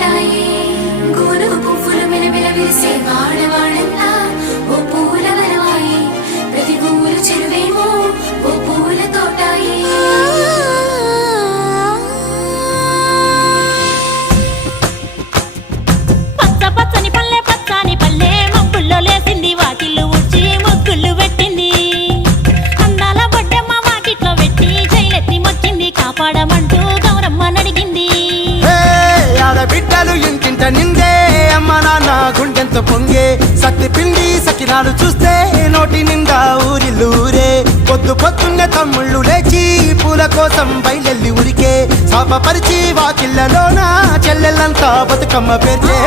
తోటాయి గోను పువ్వులు మెలమెల విరిసే వాడవాడంతా ఓ పూల వనమాయి ప్రతి పువ్వులు చెరువేమో ఓ పూల తోటాయి పచ్చ పచ్చని పల్లె పచ్చని పల్లె మబ్బుల్లో లేసింది వాకిళ్ళు ఊడ్చి ముగ్గులు పెట్టింది అందాల బొడ్డమ్మ వాకిట్లో పెట్టి జైలెత్తి మొక్కింది కాపాడమంటూ గౌరమ్మ నడిగింది ఆడబిడ్డలు ఇంటింట నిందే అమ్మ నాన్న గుండెంతో పొంగే సత్తి పిండి సకినాలు చూస్తే నోటి నిండా ఊరిల్లూరే పొద్దు పొద్దున్నే తమ్ముళ్ళు లేచి పూల కోసం బయలెల్లి ఉరికే శాపపరిచి వాకిళ్ళలోన చెల్లెళ్ళంతా బతుకమ్మ పేర్చే